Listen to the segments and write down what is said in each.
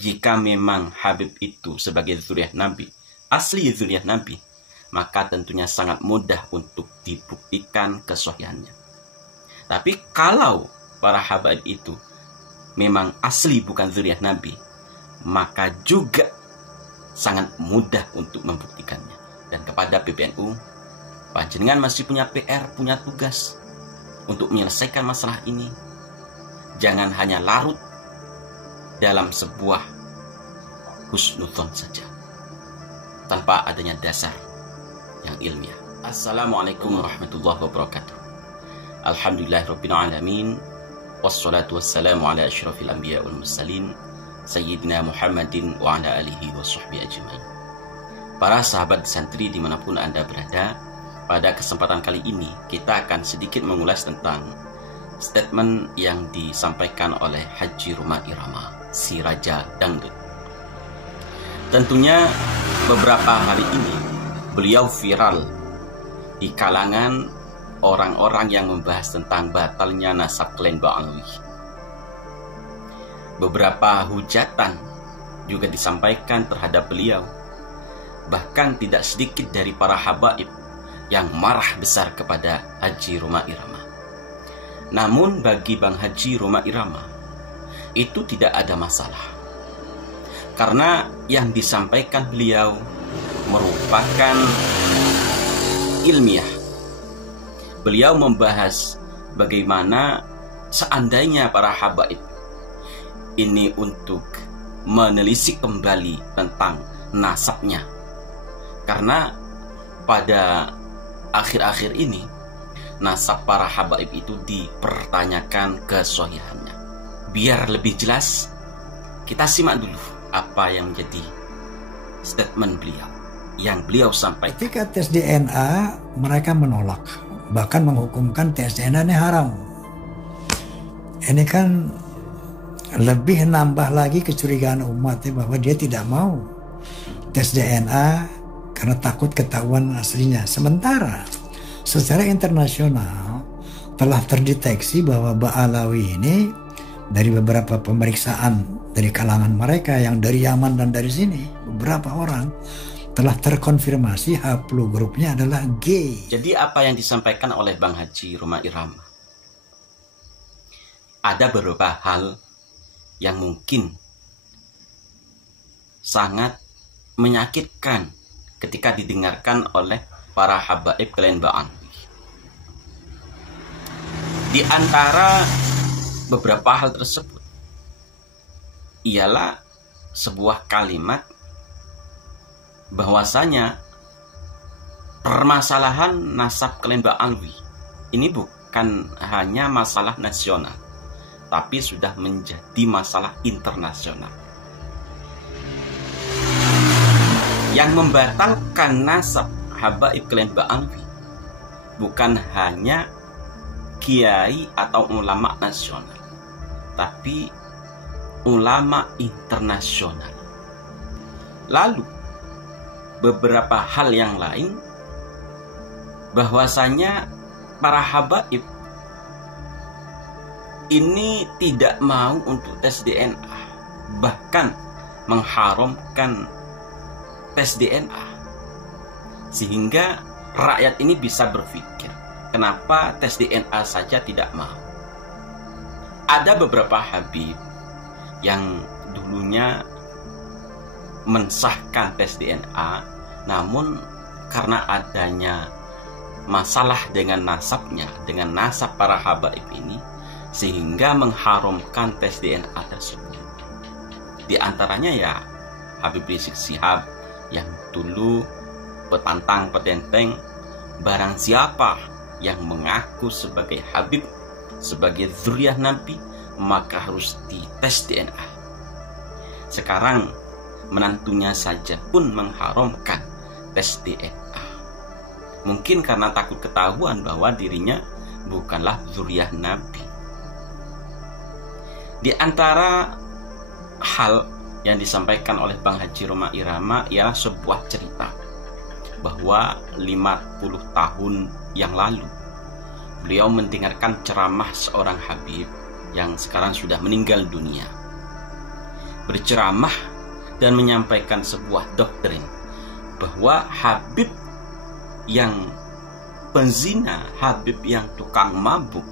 jika memang Habib itu sebagai zuriat Nabi, asli zuriat Nabi, maka tentunya sangat mudah untuk dibuktikan kesohihannya. Tapi kalau para habaib itu memang asli bukan zuriat Nabi, maka juga sangat mudah untuk membuktikannya. Dan kepada PBNU, panjenengan masih punya PR, punya tugas untuk menyelesaikan masalah ini. Jangan hanya larut dalam sebuah husnudzon saja, tanpa adanya dasar yang ilmiah. Assalamualaikum warahmatullahi wabarakatuh. Alhamdulillahirabbil alamin, wassalatu wassalamu ala asyrafil anbiya wal mursalin, sayyidina Muhammadin wa ala alihi wa sahbihi ajmain. Para sahabat santri dimanapun Anda berada, pada kesempatan kali ini kita akan sedikit mengulas tentang statement yang disampaikan oleh Haji Roma Irama, si Raja Dangdut. Tentunya beberapa hari ini beliau viral di kalangan orang-orang yang membahas tentang batalnya nasab klan Ba'alawi. Beberapa hujatan juga disampaikan terhadap beliau. Bahkan tidak sedikit dari para habaib yang marah besar kepada Haji Roma Irama. Namun bagi Bang Haji Roma Irama itu tidak ada masalah, karena yang disampaikan beliau merupakan ilmiah. Beliau membahas bagaimana seandainya para habaib ini untuk menelisik kembali tentang nasabnya, karena pada akhir-akhir ini nasab para habaib itu dipertanyakan kesohihannya. Biar lebih jelas, kita simak dulu apa yang menjadi statement beliau yang beliau sampaikan. Ketika tes DNA, mereka menolak, bahkan menghukumkan tes DNA ini haram. Ini kan lebih nambah lagi kecurigaan umat bahwa dia tidak mau tes DNA karena takut ketahuan aslinya. Sementara secara internasional telah terdeteksi bahwa Ba'alawi ini dari beberapa pemeriksaan dari kalangan mereka yang dari Yaman dan dari sini, beberapa orang telah terkonfirmasi haplogrupnya adalah G. Jadi apa yang disampaikan oleh Bang Haji Roma Irama? Ada beberapa hal yang mungkin sangat menyakitkan ketika didengarkan oleh para habaib klan Ba'alawi. Di antara beberapa hal tersebut ialah sebuah kalimat bahwasanya permasalahan nasab klan Ba'alawi ini bukan hanya masalah nasional, tapi sudah menjadi masalah internasional. Yang membatalkan nasab habaib klan Ba'alawi bukan hanya kiai atau ulama nasional, tapi ulama internasional. Lalu beberapa hal yang lain, bahwasanya para habaib ini tidak mau untuk tes DNA, bahkan mengharamkan tes DNA, sehingga rakyat ini bisa berpikir, kenapa tes DNA saja tidak mau? Ada beberapa habib yang dulunya mensahkan tes DNA, namun karena adanya masalah dengan nasabnya, dengan nasab para habaib ini, sehingga mengharamkan tes DNA tersebut. Di antaranya ya Habib Rizik Syihab yang dulu petantang petenteng, barang siapa yang mengaku sebagai habib, sebagai zuriyah Nabi, maka harus dites DNA. Sekarang menantunya saja pun mengharamkan tes DNA. Mungkin karena takut ketahuan bahwa dirinya bukanlah zuriyah Nabi. Di antara hal yang disampaikan oleh Bang Haji Roma Irama ialah sebuah cerita bahwa 50 tahun yang lalu beliau mendengarkan ceramah seorang habib yang sekarang sudah meninggal dunia. berceramah dan menyampaikan sebuah doktrin bahwa Habib yang penzina, Habib yang tukang mabuk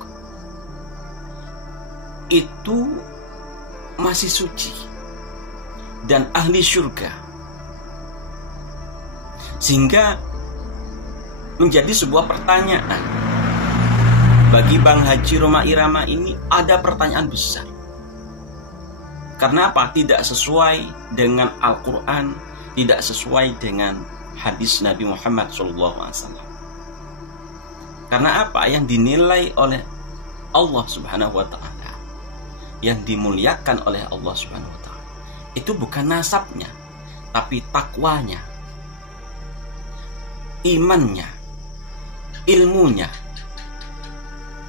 itu masih suci dan ahli surga, sehingga menjadi sebuah pertanyaan bagi Bang Haji Rhoma Irama. ini ada pertanyaan besar. Karena apa? Tidak sesuai dengan Al-Quran, tidak sesuai dengan hadis Nabi Muhammad SAW. Karena apa? Yang dinilai oleh Allah Subhanahu wa Ta'ala, yang dimuliakan oleh Allah Subhanahu wa Ta'ala, itu bukan nasabnya, tapi takwanya, imannya, ilmunya.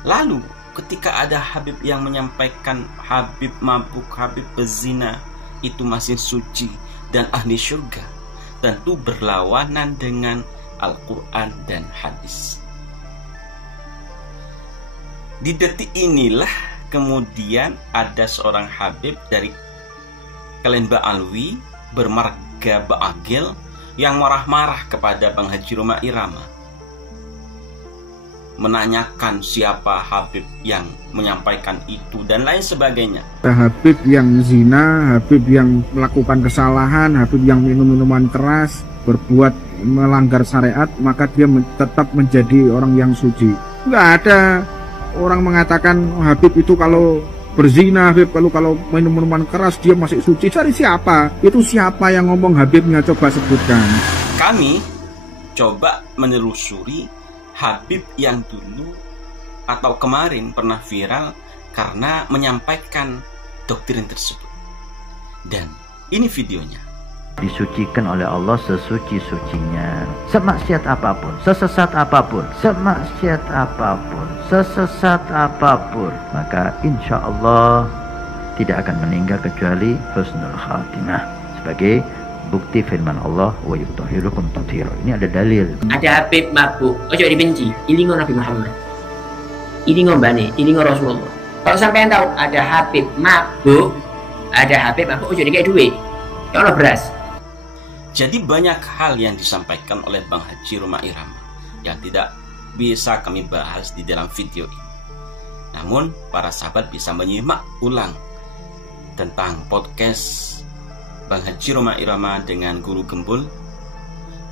Lalu ketika ada Habib yang menyampaikan Habib mabuk, Habib bezina itu masih suci dan ahli surga, tentu berlawanan dengan Al-Quran dan hadis. Di detik inilah kemudian ada seorang Habib dari Kelenba Alwi bermarga Ba'agil yang marah-marah kepada Bang Haji Rhoma Irama, menanyakan siapa Habib yang menyampaikan itu dan lain sebagainya. Habib yang zina, Habib yang melakukan kesalahan, Habib yang minum minuman keras, berbuat melanggar syariat, maka dia tetap menjadi orang yang suci. Nggak ada orang mengatakan Habib itu kalau berzina, Habib kalau minum minuman keras dia masih suci. Dari siapa? Itu siapa yang ngomong Habibnya? Coba sebutkan. Kami coba menelusuri Habib yang dulu atau kemarin pernah viral karena menyampaikan doktrin tersebut. Dan ini videonya. Disucikan oleh Allah sesuci-sucinya. Semaksiat apapun, sesesat apapun, semaksiat apapun, sesesat apapun, maka insya Allah tidak akan meninggal kecuali husnul khatimah. Sebagai bukti firman Allah, wa yutahhirukum tathira. Ini ada dalil. Ada Habib mabuk, ojo dibenci. Ilingo Nabi Muhammad, ilingo Mbane, ilingo Rasulullah. Kalau sampai yang tahu ada Habib mabuk, ojo dikasih duit, ya Allah beras. Jadi banyak hal yang disampaikan oleh Bang Haji Rhoma Irama yang tidak bisa kami bahas di dalam video ini. Namun para sahabat bisa menyimak ulang tentang podcast Bang Haji Rhoma Irama dengan Guru Gembul,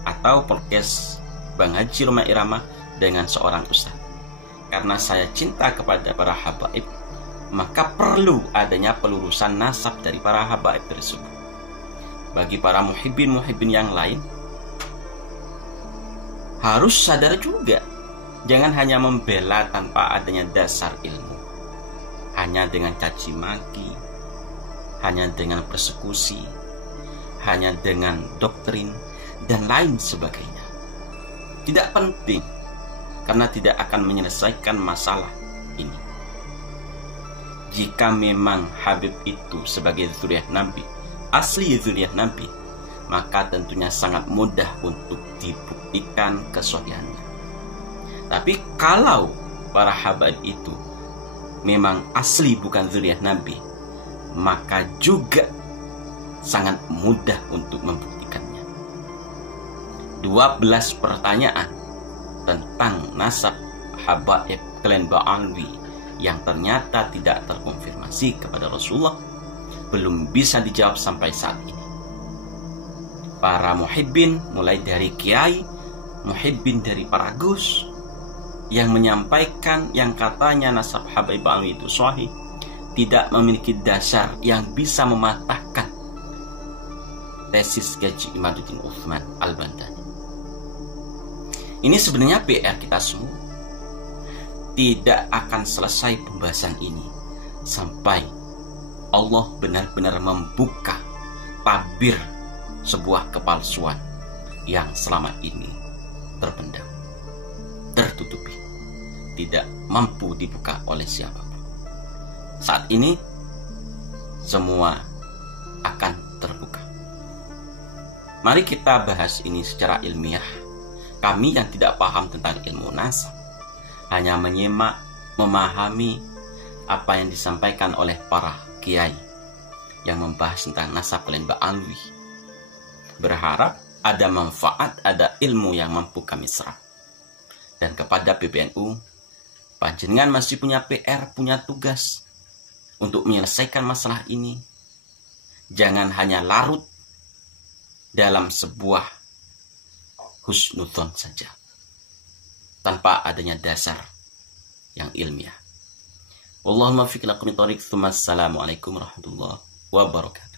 atau podcast Bang Haji Rhoma Irama dengan seorang ustaz. Karena saya cinta kepada para habaib, maka perlu adanya pelurusan nasab dari para habaib tersebut. Bagi para muhibbin yang lain, harus sadar juga, jangan hanya membela tanpa adanya dasar ilmu, hanya dengan caci maki, hanya dengan persekusi, hanya dengan doktrin dan lain sebagainya. Tidak penting, karena tidak akan menyelesaikan masalah ini. Jika memang Habib itu sebagai zuriyah Nabi, asli zuriyah Nabi, maka tentunya sangat mudah untuk dibuktikan kesohihannya. Tapi kalau para habaib itu memang asli bukan zuriyah Nabi, maka juga sangat mudah untuk membuktikannya. 12 pertanyaan tentang nasab habaib Kelenba Alwi yang ternyata tidak terkonfirmasi kepada Rasulullah belum bisa dijawab sampai saat ini. Para muhibbin, mulai dari kiai, muhibbin dari para gus, yang menyampaikan yang katanya nasab Habib Alwi itu sahih, tidak memiliki dasar yang bisa mematahkan tesis Gaji Imaduddin Uthman Al-Bantani. Ini sebenarnya PR kita semua. Tidak akan selesai pembahasan ini sampai Allah benar-benar membuka tabir sebuah kepalsuan yang selama ini terpendam, tertutupi, tidak mampu dibuka oleh siapapun. Saat ini semua akan terbuka. Mari kita bahas ini secara ilmiah. Kami yang tidak paham tentang ilmu nasab hanya menyimak, memahami apa yang disampaikan oleh para kiai yang membahas tentang nasab kalian Mbak Alwi. Berharap ada manfaat, ada ilmu yang mampu kami serap. Dan kepada PBNU, panjenengan masih punya PR, punya tugas untuk menyelesaikan masalah ini. Jangan hanya larut dalam sebuah husnudzon saja, tanpa adanya dasar yang ilmiah. Wallahumma fiqh lakum thoriq. Assalamualaikum warahmatullahi wabarakatuh.